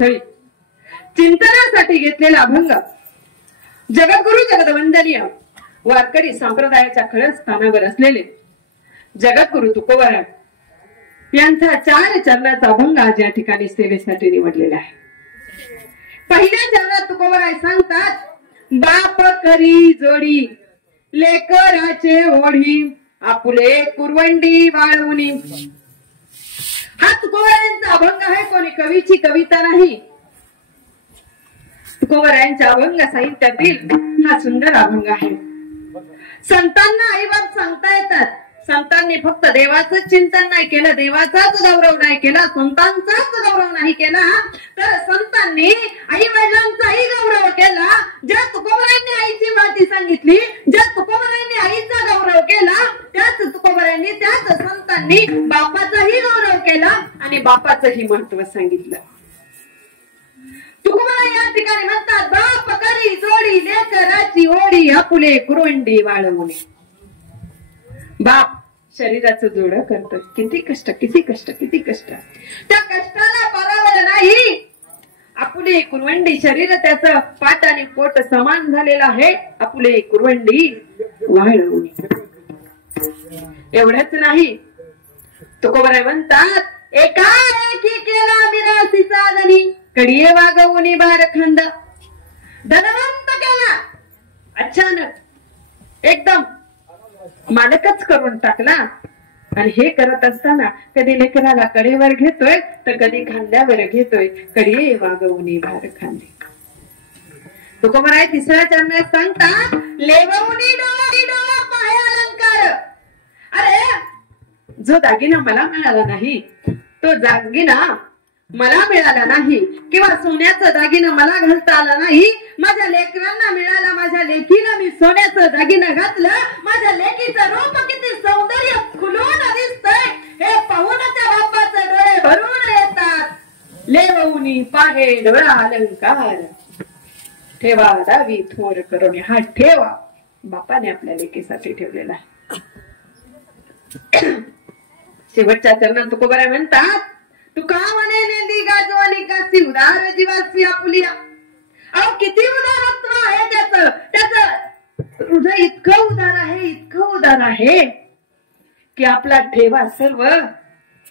चिंतनासाठी घेतलेला अभंग जगद्गुरु जगदवंदनीय वारकरी संप्रदायाच्या खळस्थानावर असलेले जगद्गुरु तुकोबराय यांचा 4 चरणाचा अभंग आज या ठिकाणी सेवेसाठी निवडलेला आहे। पहिल्या चरणात तुकोबराय सांगतात, बाप करी जोडी लेकराचे ओढी आपुले कुरवंडी वाळवणी। हा तुकोबरायांचा अभंग आहे, कोणी कवीची कविता नाही। तुकोबरायांच्या अभंग साहित्यातील हा सुंदर अभंग आहे। संतांना आईबाप सांगता येतात, संतांनी फक्त देवाचं चिंतन नाही केलं, देवाचाच गौरव नाही केला, संतांचाच गौरव नाही केला, तर संतांनी आई वडिलांचाही गौरव केला। ज्या तुकोबरायांनी आईची माती सांगितली, ज्या तुकोबरायांनी आईचा गौरव केला, त्याच तुकोबरायांनी त्याच संतांनी बापाचाही गौरव केला आणि बापाचंही महत्व सांगितलं। तुकोबराय या ठिकाणी म्हणतात, बाप करी जोडी लेकराची ओढी आपुले कुरवंडी वाळवणे। बाप शरीराचं जोड करतो, किती कष्ट किती कष्ट किती कष्ट, त्या कष्टाला परावल नाही। आपुले कुरवंडी शरीर त्याचं पाठ आणि पोट समान झालेलं आहे, आपुले कुरवंडी वाळवणे। एवढंच नाही, तुकोबराय म्हणतात, एकाएकी केला मिरासी साधनी कडिये वागवून भारखंड। धनवंत केला अचानक एकदम मालकच करून टाकला। आणि हे करत असताना कधी लेकराला कडेवर घेतोय तर कधी खांद्यावर घेतोय, कडिये वागवून भारखंडी। तुकोबराय तिसऱ्या चरणात सांगतात, लेवऊनी डोळा पाहे अलंकार। अरे जो दागिना मला मिळाला नाही, तो दागिना मला मिळाला नाही, किंवा सोन्याचा दागिना मला घालता आला नाही, माझ्या लेकरांना मिळाला, माझ्या लेकीला मी सोन्याचं दागिना घातलं, माझ्या लेकीचं रूप किती सौंदर्य खुलून दिसतंय, हे पाहून त्या बापाचे डोळे भरून येतात। लेवऊनी पाहे डोळा अलंकार ठेवा दावी थोर करून, हा ठेवा बापाने आपल्या लेकीसाठी ठेवलेला आहे। शेवटच्या चरणात तुकोबराय म्हणतात, तुका म्हणे नेंदी गाजवानी कासी उदार जीवासी आपुलिया। अहो किती उदारत्व आहे त्याचं हृदय इतकं उदार आहे, इतकं उदार आहे की आपला ठेवा सर्व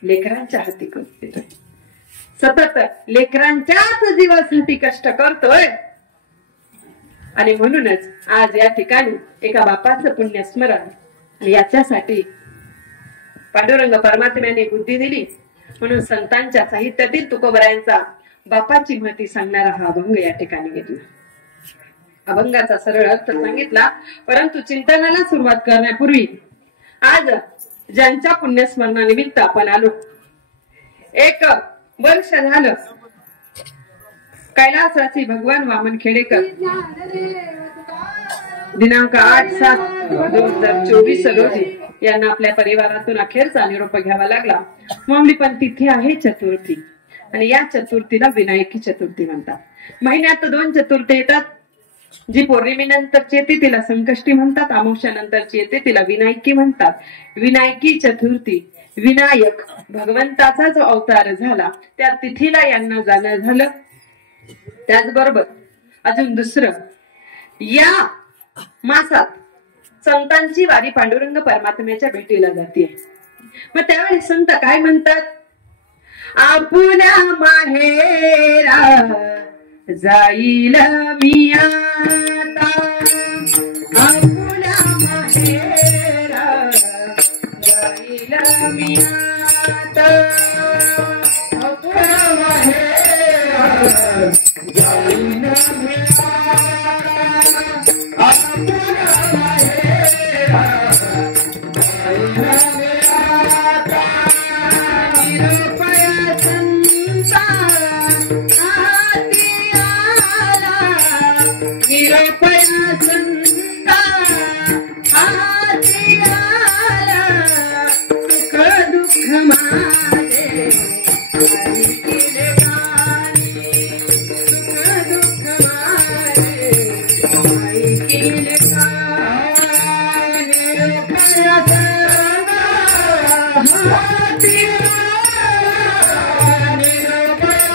लेकरांच्या हाती करतोय, सतत लेकरांच्याच जीवासाठी कष्ट करतोय। आणि म्हणूनच आज या ठिकाणी एका बापाचं पुण्य स्मरण, याच्यासाठी पांडुरंग परमात्म्याने बुद्धी दिली, म्हणून संतांच्या साहित्यातील तुकोबरायांचा बापाची महती सांगणारा हा अभंग या ठिकाणी घेतला। अभंगाचा सरळ अर्थ सांगितला, परंतु चिंतनाला सुरुवात करण्यापूर्वी आज ज्यांच्या पुण्यस्मरणानिमित्त आपण आलो, 1 वर्ष झालं कैलासवासी भगवान वामन खेडेकर दिनांक 8/7/2024 रोजी यांना आपल्या परिवारातून अखेरचा निरोप घ्यावा लागला। मामली पण तिथे आहे चतुर्थी, आणि या चतुर्थीला विनायकी चतुर्थी म्हणतात। महिन्यात 2 चतुर्थी येतात, जी पौर्णिमेनंतरची येते तिला संकष्टी म्हणतात, अमावस्यानंतरची येते तिला विनायकी म्हणतात। विनायकी चतुर्थी, विनायक भगवंताचा जो अवतार झाला त्या तिथीला यांना जाणं झालं। त्याचबरोबर अजून दुसरं, या मासात संतांची वारी पांडुरंग परमात्म्याच्या भेटीला जाते। मग त्यावेळी संत काय म्हणतात, आपुल्या माहेरा जाईल मी आता, आपुल्या माहेरा जाईल मी आता, आपुल्या माहेरा जाईल मी आता, आपुल्या माहेरा जाईल मी आता। निरपया संता हाती आला, निरपया संता हाती आला, सुख दुःख माझे आई केले गाणी, सुख दुःख माझे आई केले गाणी। निरपया संता हाती आला, निरपया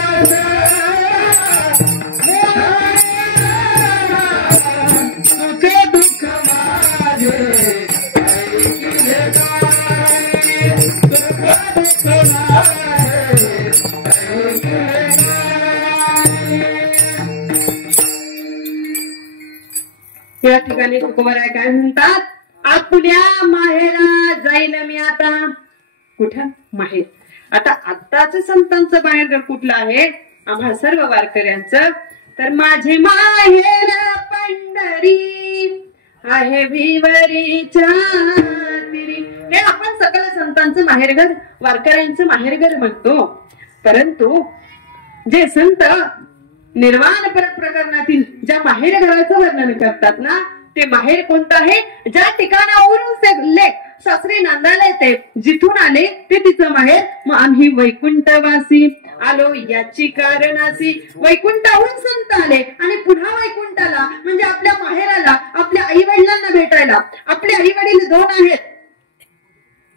या ठिकाणी तुकोबराय काय म्हणतात, आपुल्या माहेरा जाईल मी आता. कुठं? माहेर. आता आत्ताच संतांचं माहेर कुठलं आहे आम्हा सर्व वारकऱ्यांचं, तर माझे माहेर पंढरी आहे विवरीच्या तिरी. हे आपण सकल संतांचं माहेरघर, वारकऱ्यांचं माहेरघर म्हणतो. परंतु जे संत निर्वाण प्रकरणातील ज्या माहेरघराचं वर्णन करतात ना, ते माहेर कोणतं आहे, ज्या ठिकाणावरून ते लेख सासरे नांदायला येते, जिथून आले ते तिचं माहेर. मग आम्ही वैकुंठवासी आलो याची कारणासी. वैकुंठाहून संत आले आणि पुन्हा वैकुंठाला म्हणजे आपल्या माहेराला, आपल्या आई वडिलांना भेटायला. आपले आई वडील दोन आहेत,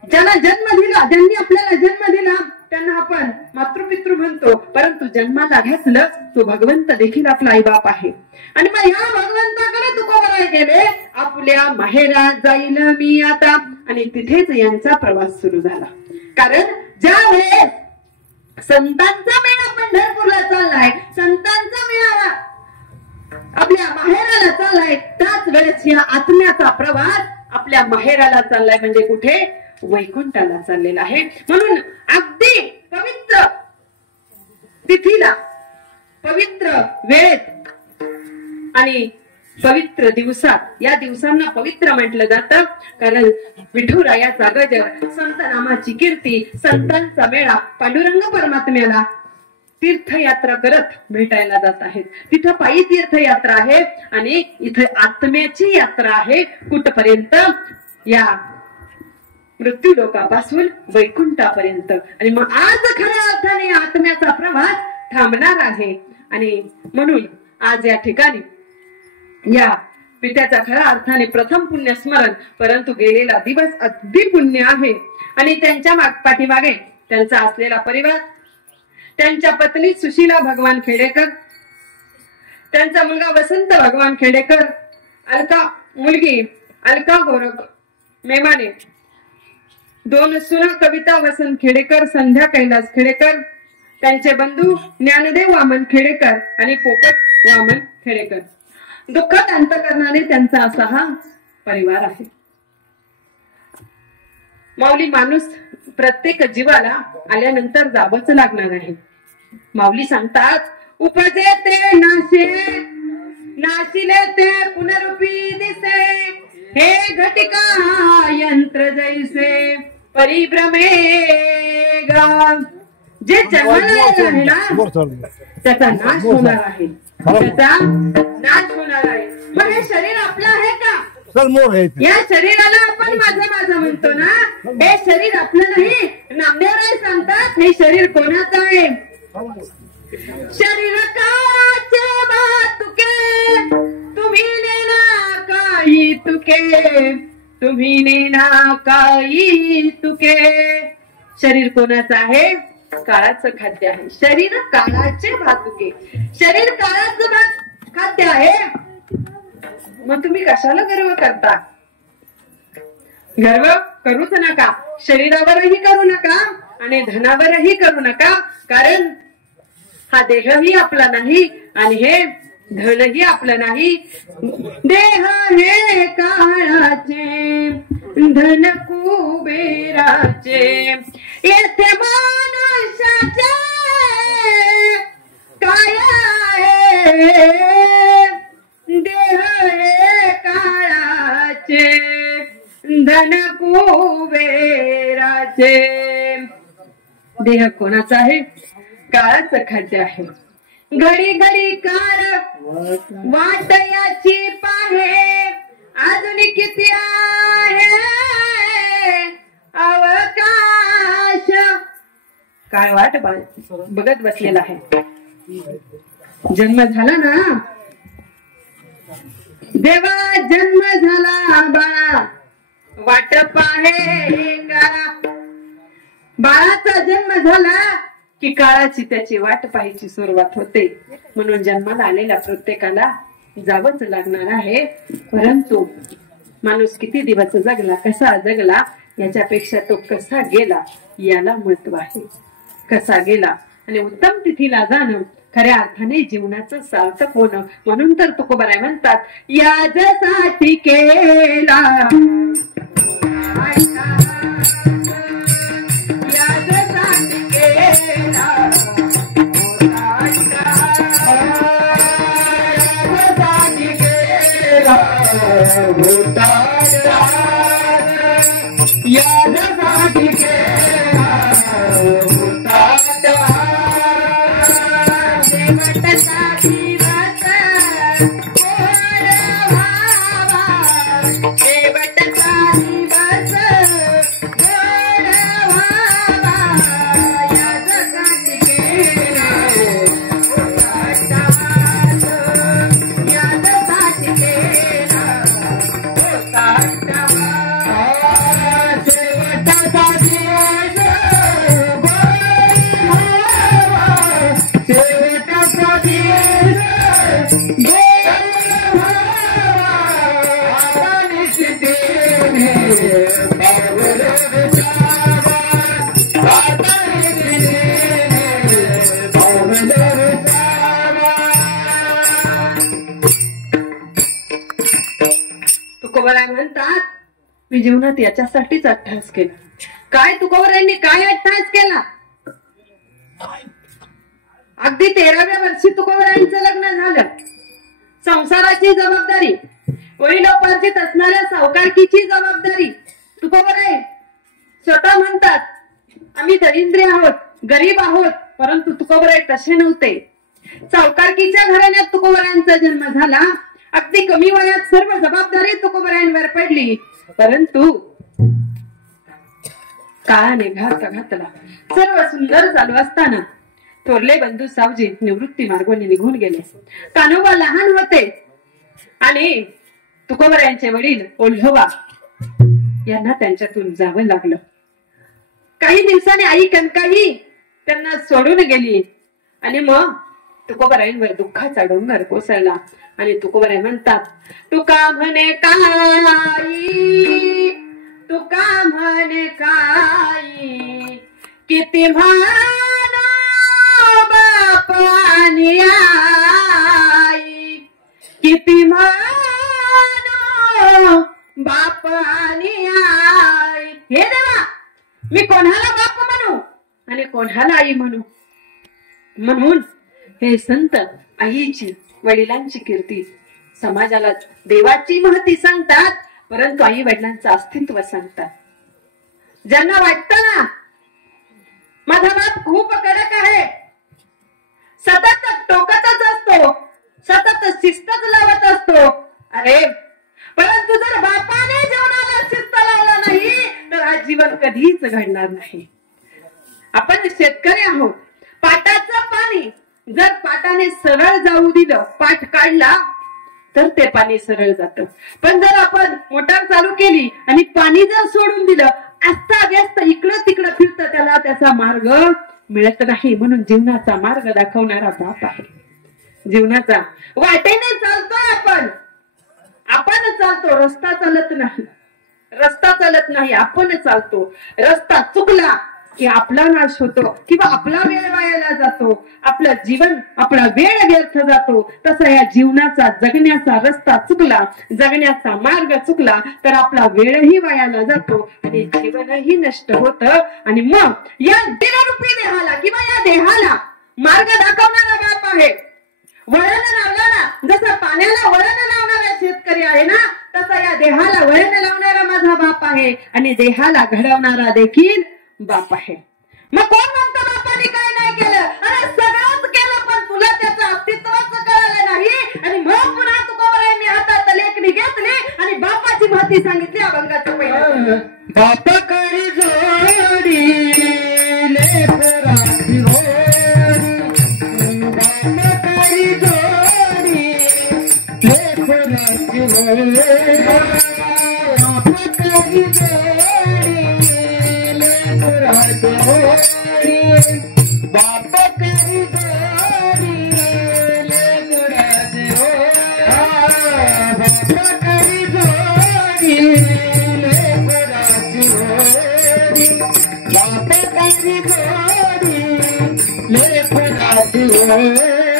ज्याला जन्म दिला, ज्यांनी आपल्याला जन्म दिला त्यांना आपण मातृपितृ म्हणतो, परंतु जन्माला घातलं तो भगवंत देखील आपला आई बाप आहे. आणि मग ह्या भगवंताकडे तुकोबराय गेले, आपल्या माहेरा जाईल मी आता. आणि तिथेच यांचा प्रवास सुरू झाला. कारण ज्या वेळेस संतांचा मेळा पंढरपूरला चाललाय, संतांचा मेळावा आपल्या माहेराला चाललाय, त्याच वेळेस या आत्म्याचा प्रवास आपल्या माहेराला चाललाय. म्हणजे कुठे? वैकुंठाला चाललेला आहे. म्हणून अगदी पवित्र तिथीला, पवित्र वेळेत आणि पवित्र दिवसात, या दिवसांना पवित्र म्हटलं जातं. कारण विठुरायाचा गजर, संत नामाची कीर्ती, संतांचा मेळा, पांडुरंग परमात्म्याला तीर्थयात्रा करत भेटायला जात आहेत. तिथं पायी तीर्थयात्रा आहे आणि इथे आत्म्याची यात्रा आहे. कुठपर्यंत? या मृत्यू लोकापासून वैकुंठापर्यंत. आणि मग आज खऱ्या अर्थाने आत्म्याचा प्रवास थांबणार आहे. आणि म्हणून आज या ठिकाणी या पित्याचा खऱ्या अर्थाने प्रथम पुण्य स्मरण, परंतु गेलेला दिवस अगदी पुण्य आहे. आणि त्यांच्या पाठीमागे त्यांचा असलेला परिवार, त्यांच्या पत्नी सुशीला भगवान खेडेकर, त्यांचा मुलगा वसंत भगवान खेडेकर, मुलगी अलका गोरख मेमाने, दोन सुना कविता वसंत खेडेकर, संध्या कैलास खेडेकर, त्यांचे बंधू ज्ञानदेव वामन खेडेकर आणि पोपट वामन खेडेकर. दुःखात अंत करणारे त्यांचा असा हा परिवार आहे. माऊली, माणूस प्रत्येक जीवाला आल्यानंतर जावंच लागणार आहे. माऊली सांगतात, उपजे ते नाशे, नाशिले ते पुनरुपी दिसे, हे घटिका यंत्र जैसे परिभ्रमे गा. जे जन्माला आहे ना त्याचा नाश होणार आहे, त्याचा नाश होणार आहे. मग हे शरीर आपलं आहे का? या शरीराला आपण माझं माझं म्हणतो ना, हे शरीर आपलं नाही. नामदेवराय सांगतात, हे शरीर कोणाचं आहे? शरीर काचे बातुके, तुम्ही नेना काही तुके, तुम्ही नेना काही तुके. शरीर कोणाचं आहे? काळाचं खाद्य आहे. शरीर काळाचे भातुके, शरीर काळाचं खाद्य आहे. मग तुम्ही कशाला गर्व करता? गर्व करूच नका, शरीरावरही करू नका आणि धनावरही करू नका. कारण हा देहही आपला नाही आणि हे धनही आपलं नाही. देह हे काळाचे, धन कुबेराचे, येथे मानुष्याचे काय आहे? देह हे काळाचे, धन कुबेराचे. देह कोणाचा आहे? काळाचं खाद्य आहे. घडी घडी काळ वाट याची पाहे, अजून किती आहे अवकाश. काय वाट बघत बसलेला आहे. जन्म झाला ना देवा, जन्म झाला बाळा, वाट पाहे काळा. बाळाचा जन्म झाला की काळाची त्याची वाट पाहायची सुरुवात होते. म्हणून जन्माला आलेल्या प्रत्येकाला जावंच लागणार आहे. परंतु माणूस किती दिवस जगला, कसा जगला, याच्यापेक्षा तो कसा गेला याला महत्व आहे. कसा गेला आणि उत्तम तिथीला जाणं खऱ्या अर्थाने जीवनाचं सार्थक होणं. म्हणून तर तुकोबाराय म्हणतात, याजसाठी केला याजसाठी केला याजसाठी केला याजसाठी केला तुकोबाराय म्हणतात, मी जीवनात याच्यासाठीच अट्टहास केला. काय तुकोबारायांनी काय अट्टहास केला? अगदी 13व्या वर्षी तुकोबारायांचं लग्न झालं. संसाराची जबाबदारी, वडिलोपार्जित असणाऱ्या सावकारकीची जबाबदारी. तुकोबाराय स्वतः म्हणतात, आम्ही दरिद्री आहोत, गरीब आहोत. परंतु तुकोबाराय तसे नव्हते. सावकारकीच्या घराण्यात तुकोबारायांचा जन्म झाला. अगदी कमी वयात सर्व जबाबदारी तुकोबारायांवर पडली. परंतु काळाने घात घातला. सर्व सुंदर चालू असताना थोरले बंधू सावजी निवृत्ती मार्गाने निघून गेले. कान्होबा लहान होते आणि तुकोबारायांचे वडील ओल्होबा यांना त्यांच्यातून जावं लागलं. काही दिवसांनी आई कनकाही त्यांना सोडून गेली आणि मग तुकोबारायांवर दुःखाचा डोंगर कोसळला. आणि तुकोबाराय म्हणतात, तुका म्हणे काही तुका म्हणे काही किती म्हणो बाप आणि आई किती म्हणो बाप आणि आई. हे देवा, मी कोणाला बाप म्हणू आणि कोणाला आई म्हणू? म्हणून हे संत आईची वडिलांची कीर्ती समाजाला देवाची महती सांगतात, परंतु आई वडिलांचं अस्तित्व सांगतात. ज्यांना वाटतं ना माझा बाप खूप कडक आहे, सतत टोकतच असतो, सतत शिस्तच लावत असतो, अरे परंतु जर बापाने जीवनाला शिस्त लावला नाही तर आज जीवन कधीच घडणार नाही. आपण शेतकरी आहोत. पाटाचं पाणी जर पाटाने सरळ जाऊ दिलं, पाठ काढला तर ते पाणी सरळ जातं. पण जर आपण मोटार चालू केली आणि पाणी जर सोडून दिलं, अस्ता व्यस्त इकडं तिकडं फिरतं, त्याला त्याचा मार्ग मिळत नाही. म्हणून जीवनाचा मार्ग दाखवणारा बाप आहे. जीवनाचा वाटेने चालतोय आपण चालतो, रस्ता चालत नाही. रस्ता चालत नाही, आपण चालतो. रस्ता चुकला की आपला नाश होतो किंवा आपला वेळ वायाला जातो, आपलं जीवन आपला वेळ व्यर्थ जातो. तसा या जीवनाचा जगण्याचा रस्ता चुकला, जगण्याचा मार्ग चुकला तर आपला वेळही वायाला जातो आणि जीवनही नष्ट होतं. आणि मग या दिनरूपी देहाला किंवा या देहाला मार्ग दाखवणारा बाप आहे. वळण लावणारा, जसं पाण्याला वळण लावणारा शेतकरी आहे ना, तसा या देहाला वळण लावणारा माझा बाप आहे आणि देहाला घडवणारा देखील बाप आहे. मग कोण म्हणतो बापाने काय नाही केलं? अरे सगळंच केलं, पण तुला त्याचं अस्तित्वच कळालं नाही. आणि मग पुन्हा तुकोबारायांनी हातात लेखणी घेतली आणि बापाची महती सांगितली. अभंगाचं पहिलं, बापाकडे जोडी लेकराची होडी, बापाकडे जोडी लेकराची होडी, बापाकडे जोडी बाप करी जोडी लेकराची होडी, बाप करी जोडी लेकराची होडी, बाप करी जोडी लेकराची होडी.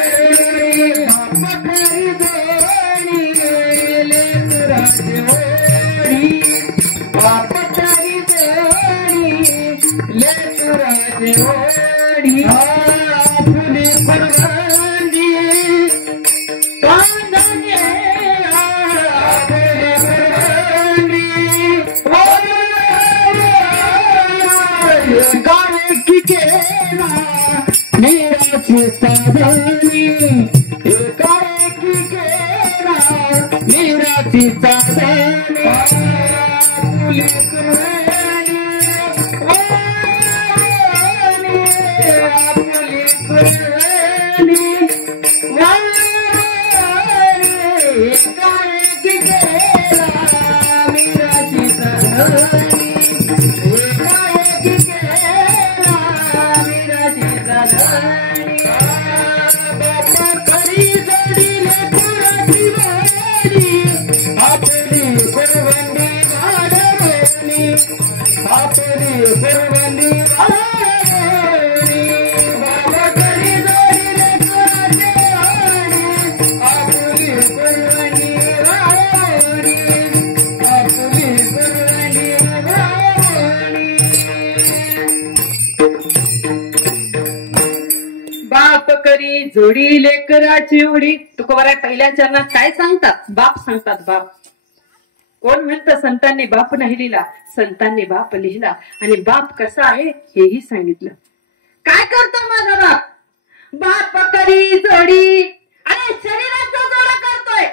जोडी लेकराची उडी. तुकोबारा पहिल्या चरणात काय सांगतात? बाप सांगतात. बाप कोण म्हणतं संतांनी बाप नाही लिहिला? संतांनी बाप लिहिला आणि बाप कसा आहे हेही सांगितलं. काय करतो माझा बाप? बाप करी जोडी. अरे शरीराचा जोडा करतोय.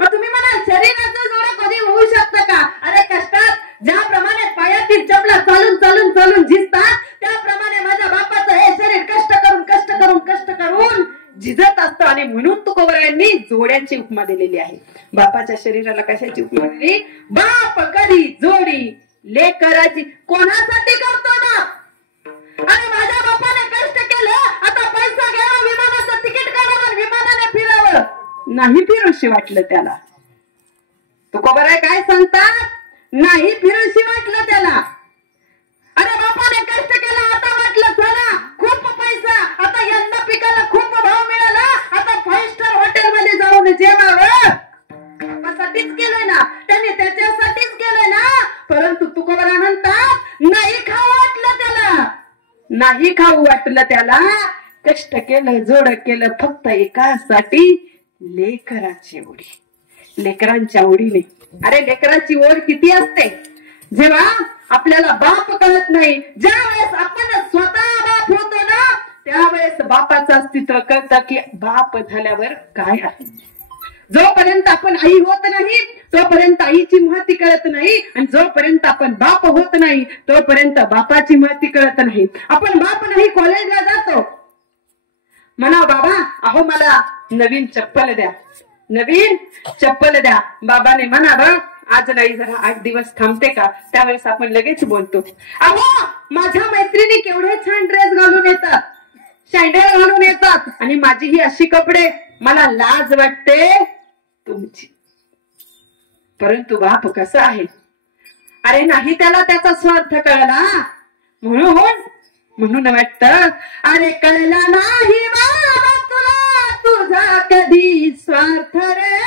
मग तुम्ही म्हणाल शरीराचा जोडा कधी होऊ शकतं का? अरे कष्टात ज्याप्रमाणे पायातील चपला चालून चालून चालून झिजतात त्याप्रमाणे माझ्या बापाचं हे शरीर कष्ट करून कष्ट करून कष्ट करून झिजत असतं. आणि म्हणून तुकोबारायांनी जोड्यांची उपमा दिलेली आहे. बापाच्या शरीराला कशाची उपमा दिली? बाप करी जोडी लेकराची. कोणासाठी करतो बाप? आणि माझ्या बापाने कष्ट केलं, आता पैसा घ्यावा, विमानाचं तिकीट काढावं, विमानाने फिरावं. नाही फिरूशी वाटलं त्याला. तुकोबाराय काय सांगतात? नाही फिरूशी वाटलं त्याला. अरे बापाने कष्ट केला, आता वाटलं चला खूप पैसा, आता यंदा पिकाला खूप भाव मिळाला, आता 5 स्टार हॉटेल मध्ये जाऊन जेवावं. बापासाठीच केलंय ना त्याने, त्याच्यासाठीच केलंय ना. परंतु तुकोबारा म्हणतात नाही खाऊ वाटलं त्याला. नाही खाऊ वाटलं त्याला. कष्ट केलं, जोड केलं फक्त एकासाठी, लेकराची ओढी. लेकरांच्या ओढीने. अरे लेकराची ओढ किती असते? जेव्हा आपल्याला बाप कळत नाही, ज्या वेळेस आपण स्वतः बाप होतो ना त्यावेळेस बापाचं अस्तित्व कळतं की बाप झाल्यावर काय आहे. जोपर्यंत आपण आई होत नाही तोपर्यंत आईची महती कळत नाही, आणि जोपर्यंत आपण बाप होत नाही तोपर्यंत बापाची महती कळत नाही. आपण बाप नाही, कॉलेजला जातो, म्हणा बाबा अहो मला नवीन चप्पल द्या, नवीन चप्पल द्या. बाबाने म्हणावं आज नाही जरा 8 दिवस थांबते का? त्यावेळेस आपण लगेच बोलतो अहो माझ्या मैत्रिणी केवढे छान ड्रेस घालून येतात, सँडल घालून येतात, आणि माझी ही अशी कपडे, मला लाज वाटते तुमची. परंतु बाप कसा आहे? अरे नाही त्याला त्याचा स्वार्थ कळला, म्हणून वाटतं अरे कळला नाही बाबा तुला तुझा कधी स्वार्थ रे.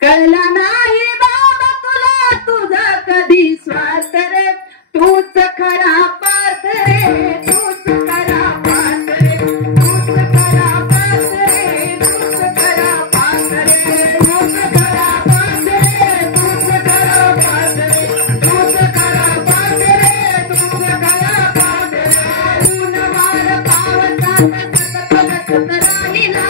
कळला नाही बाबा तुला तुझा कधी स्वार्थ रे. तूच खरा पार्थ रे, तूच खरा पार्थ रे, तूच खरा पार्थ रे, तूच खरा पार्थ रे, तूच खरा पार्थ रे, तूच खरा पार्थ रे, तूच खरा पार्थ रे, तूच खरा पार्थ रे. ऊनवार पावसात राहिला,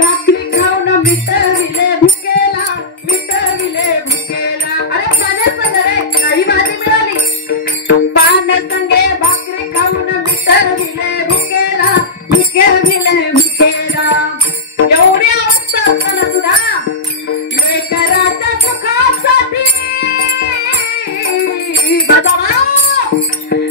भाकरी खाऊन मिटविले भुकेला, मिटविले भुकेला. राहिले भुकेला एवढ्या असताना सुद्धा लेकराच्या सुखासाठी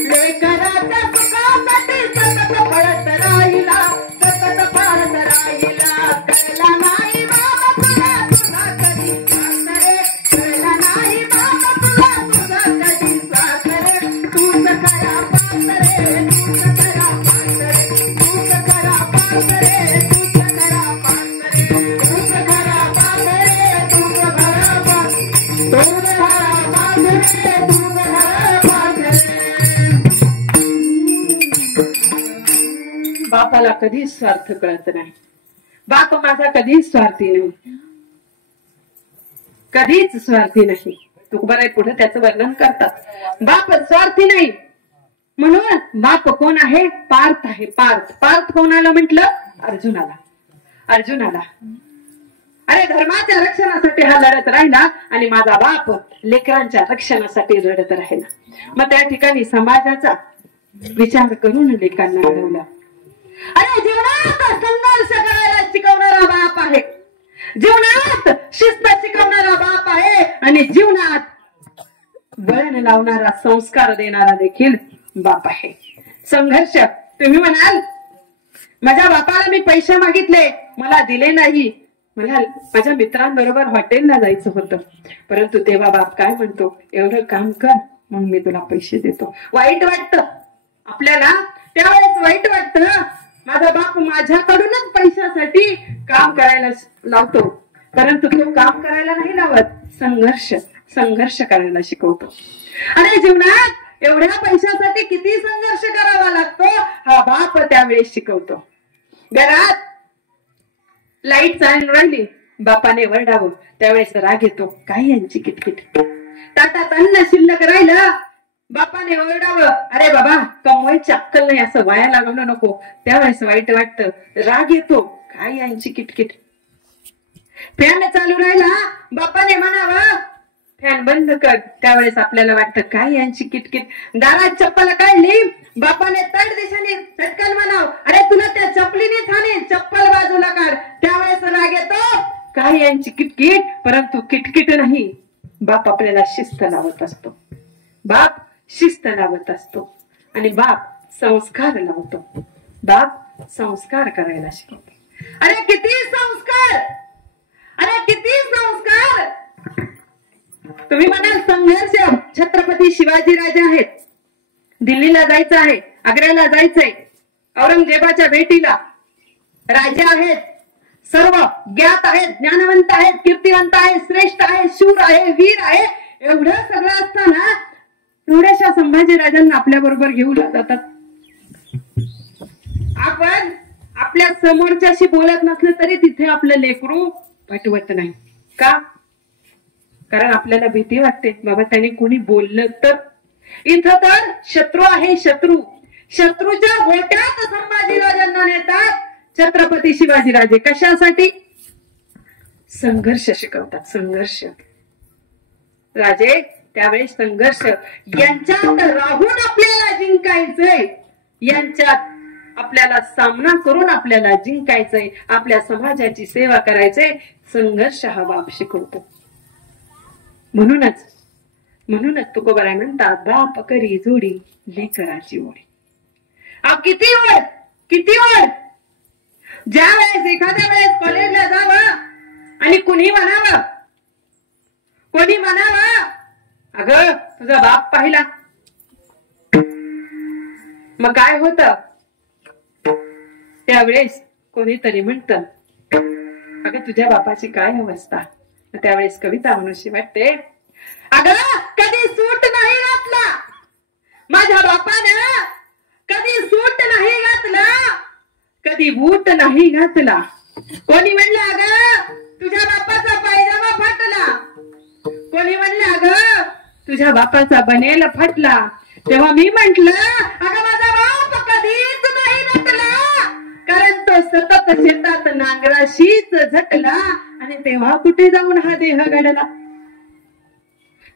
लेकराच्या सुखासाठी सतत पळत राहिला सतत पळत राहिला करला नाही बाबा तुला तुझा कधी साखरे करला नाही बाबा तुला तुझा कधी साखरे तूच करा पाखरे तूच करा पाखरे तूच करा पाखरे तूच करा पाखरे तूच करा पाखरे तूच करा पाखरे बापाला कधीच स्वार्थ कळत नाही. बाप माझा कधीच स्वार्थी नाही, कधीच स्वार्थी नाही. तुकोबाराय पुढे त्याचं वर्णन करतात. बाप स्वार्थी नाही म्हणून बाप कोण आहे? पार्थ आहे. पार्थ. पार्थ कोणाला म्हटलं? अर्जुनाला. अर्जुनाला अरे धर्माच्या रक्षणासाठी हा लढत राहिला आणि माझा बाप लेकरांच्या रक्षणासाठी रडत राहिला. मग त्या ठिकाणी समाजाचा विचार करून लेकांना घडवला. अरे जीवनात संघर्ष करायला शिकवणारा बाप आहे, जीवनात शिस्त शिकवणारा बाप आहे आणि जीवनात वळण लावणारा संस्कार देणारा देखील बाप आहे. संघर्ष. तुम्ही म्हणाल माझ्या बापाला मी पैसे मागितले मला दिले नाही, मला माझ्या मित्रांबरोबर हॉटेलला जायचं होतं, परंतु तेव्हा बाप काय म्हणतो? एवढं काम कर मग मी तुला पैसे देतो. वाईट वाटतं आपल्याला, त्यावेळेस वाईट वाटतं. माझा बाप माझ्याकडूनच पैशासाठी काम करायला लावतो, परंतु तो काम करायला नाही लावत, संघर्ष करायला शिकवतो. आणि जीवनात एवढ्या पैशासाठी किती संघर्ष करावा लागतो हा बाप त्यावेळेस शिकवतो. घरात लाईट चालून राहिली, बापाने वरडावं, त्यावेळेस राग येतो. काय यांची किटकिट. ताटात अन्न शिल्लक राहिलं, बापाने ओरडावं, अरे बाबा कमवायची अक्कल नाही, असं वाया लागवणं नको. त्यावेळेस वाईट वाटतं, राग येतो, काय यांची किटकिट. फॅन चालू राहिला, बापाने म्हणावं फॅन बंद कर, त्यावेळेस आपल्याला वाटतं काय यांची किटकिट. दारात चप्पल काढली, बापाने तड दिशेने चटकन म्हणाव, अरे तुला त्या चपलीने थाने, चप्पल बाजूला काढ. त्यावेळेस राग येतो, काय यांची किटकिट. परंतु किटकिट नाही, बाप आपल्याला शिस्त लावत असतो. बाप शिस्त लावत असतो आणि बाप संस्कार लावतो. बाप संस्कार करायला शिकवतो. अरे किती संस्कार, अरे किती संस्कार. तुम्ही म्हणाल संघर्ष. छत्रपती शिवाजी राजे आहेत, दिल्लीला जायचं आहे, आग्र्याला जायचंय, औरंगजेबाच्या भेटीला. राजे आहेत, सर्व ज्ञात आहेत, ज्ञानवंत आहेत, कीर्तिवंत आहेत, श्रेष्ठ आहे, शूर आहे, वीर आहे. एवढं सगळं असताना एवढ्याशा संभाजी राजांना आपल्या बरोबर घेऊन जातात. आपण आपल्या समोरच्याशी बोलत नसलं तरी तिथे आपलं लेकरू पटवत नाही. का? कारण आपल्याला भीती वाटते, बाबा त्याने कोणी बोललं तर. इथं तर शत्रू आहे, शत्रू. शत्रूच्या गोट्यात संभाजी राजांना नेतात छत्रपती शिवाजी राजे. कशासाठी? संघर्ष शिकवतात. संघर्ष. राजे त्यावेळेस संघर्ष. यांच्यात राहून आपल्याला जिंकायचंय, यांच्यात आपल्याला सामना करून आपल्याला जिंकायचंय, आपल्या समाजाची सेवा करायचंय. संघर्ष हा बाप शिकवतो. म्हणूनच तुकोबाराय म्हणतात, बाप करी जोडी लेकराची ओढी. किती ओढ, किती ओढ. ज्या वेळेस एखाद्या वेळेस कॉलेजला जावं आणि कोणी म्हणावं, अगं तुझा बाप पाहिला, मग काय होत? त्यावेळेस कोणीतरी म्हणत, अगं तुझ्या बापाची काय अवस्था. त्यावेळेस कविता म्हणूशी वाटते, अगं कधी सूट नाही घातला माझ्या बापानं, कधी सूट नाही घातला, कधी बूट नाही घातला. कोणी म्हणलं अगं तुझ्या बापाचा पायजामा फाटला, कोणी म्हणलं अगं तुझ्या बापाचा बनेल फाटला. तेव्हा मी म्हंटल, अगं माझा बाप कधीच नाही नटला, कारण तो सतत शेतात नांगराशीच झटला. आणि तेव्हा कुठे जाऊन हा देह घडला,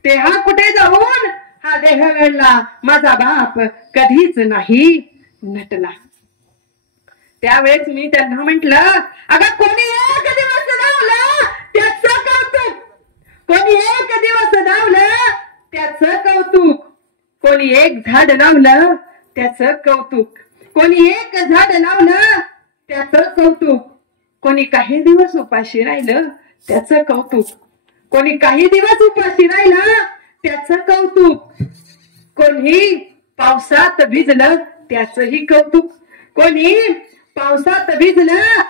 तेव्हा कुठे जाऊन हा देह घडला. माझा बाप कधीच नाही नटला. त्यावेळेस मी त्यांना म्हंटल, अगं कोणी एक दिवस धावलं त्याचं कौतुक, कोणी एक दिवस धावलं त्याचं कौतुक, कोणी एक झाड लावलं त्याचं कौतुक, कोणी एक झाड लावलं त्याचं कौतुक, कोणी काही दिवस उपाशी राहिलं त्याचं कौतुक, कोणी काही दिवस उपाशी राहिलं त्याचं कौतुक, कोणी पावसात भिजलं त्याचंही कौतुक, कोणी पावसात भिजलं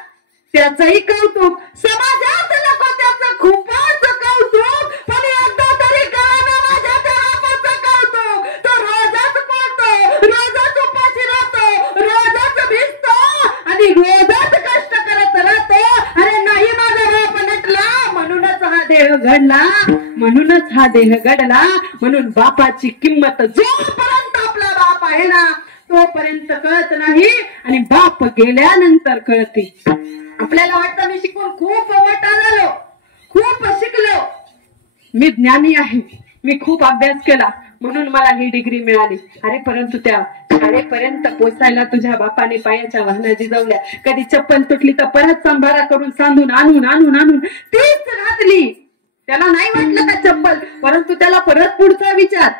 त्याचंही कौतुक, समाजात नको त्याचं खूपच कौतुक, पण एकदा तरी कळलं माझ्या त्या बापाचं कौतुक, तो रोजच बोलतो, रोजच उपाशी राहतो, रोजच भिजतो आणि रोजच कष्ट करत राहतो. अरे नाही माझा बाप नटला म्हणूनच हा देह घडला, म्हणूनच हा देह घडला, म्हणून बापाची किंमत जोपर्यंत आपला बाप आहे ना तोपर्यंत कळत नाही आणि बाप गेल्यानंतर कळते. आपल्याला वाटतं मी शिकून खूप मोठा झालो, खूप शिकलो, मी ज्ञानी आहे, मी खूप अभ्यास केला म्हणून मला ही डिग्री मिळाली. अरे परंतु त्या शाळेपर्यंत पोचायला तुझ्या बापाने पायाच्या वाहना जिजवल्या, कधी चप्पल तुटली तर परत सांभारा करून सांधून आणून आणून आणून तीच घातली. त्याला नाही वाटलं का चप्पल, परंतु त्याला परत पुढचा विचार,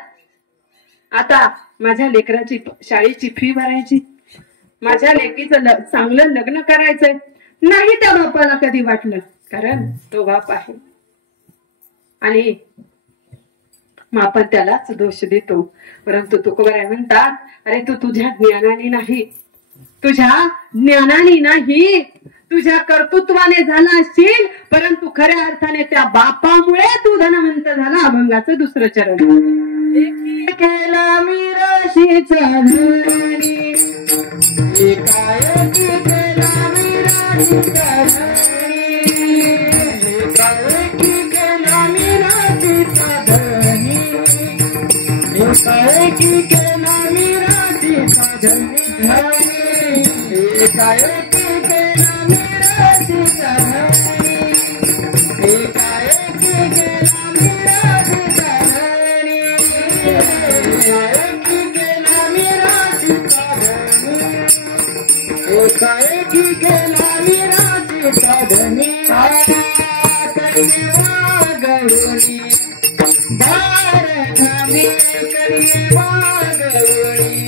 आता माझ्या लेकराची शाळेची फी भरायची, माझ्या लेकीचं चांगलं लग्न करायचंय. नाही त्या बापाला कधी वाटलं, कारण तो बाप आहे आणि आपण त्यालाच दोष देतो. परंतु तुकोबाराय म्हणतात, अरे तू तुझ्या ज्ञानाने नाही, तुझ्या ज्ञानाने नाही, तुझ्या कर्तृत्वाने झाला असशील, परंतु खऱ्या अर्थाने त्या बापामुळे तू धनवंत झाला. अभंगाचं दुसरं चरण. केला मी राशीचा धनी, एकाएकी केला मी राशीचा धनी, एकाएकी केला मी राशीचा धनी, एकाएकी केला मी राशीचा धनी, एकाएकी केला मी राशीचा धनी, एकाएकी केला मी राशीचा धनी, एकाएकी केला मी राशीचा धनी, एकाएकी केला मी राशीचा धनी. वागवणी दार खाली करी वागवणी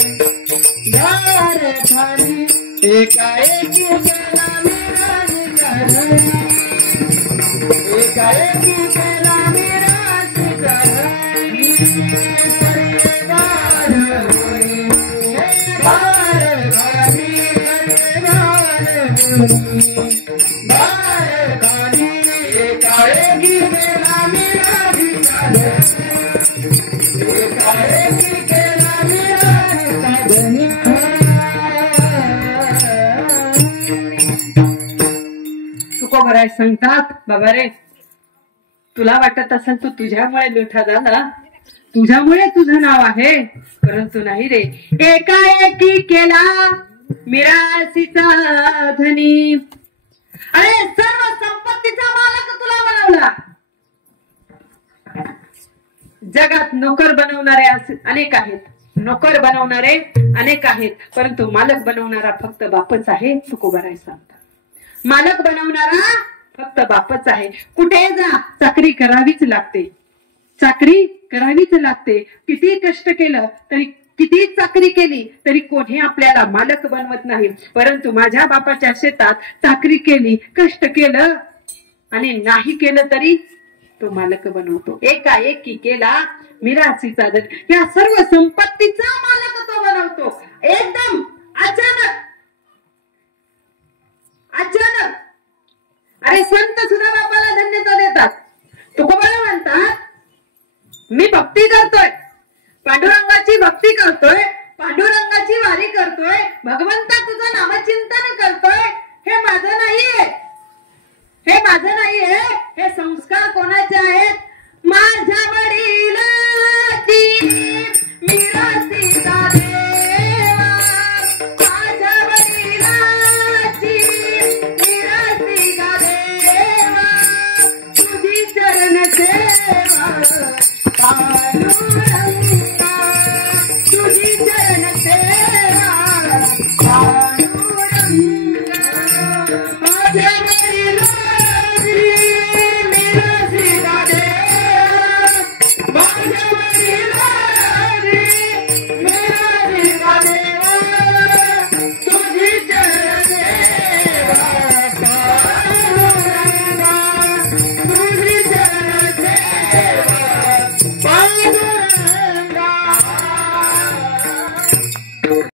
दार खाली, एकाएकी केला मी राशीचा धनी, एकाएकी केला मी राशीचा धनी. एकाएकी केला मी राशीचा धनी, एकाएकी केला मी राशीचा धनी. तुकोबाराय सांगतात, बाबा रे तुला वाटत असेल तू तुझ्यामुळे मोठा झाला, तुझ्यामुळे तुझं नाव आहे, परंतु नाही रे. एकाएकी केला मिरासीचा धनी, अरे सर्व संपत्तीचा मालक तुला बनवला. जगात नोकर बनवणारे अनेक आहेत, नोकर बनवणारे अनेक आहेत, परंतु मालक बनवणारा फक्त बापच आहे. तुकोबाराय सांगतात, मालक बनवणारा फक्त बापच आहे. कुठे जा चाकरी करावीच लागते, चाकरी करावीच लागते. किती कष्ट केलं तरी, किती चाकरी केली तरी कोणी आपल्याला मालक बनवत नाही. परंतु माझ्या बापाच्या शेतात चाकरी केली, कष्ट केलं आणि नाही केलं तरी तो मालक बनवतो. एकाएकी केला मिरासीचा धनी, या सर्व संपत्तीचा मालक तो बनवतो. एकदम अचानक अचानक. अरे संत सुद्धा बापाला धन्यता देतात. तुकोबाराय म्हणतात, मी भक्ती करतोय, पांडुरंगाची भक्ती करतोय, पांडुरंगाची वारी करतोय, भगवंता तुझं नामचिंतन करतोय, हे माझं नाहीये, हे माझं नाहीये. हे संस्कार कोणाचे आहे?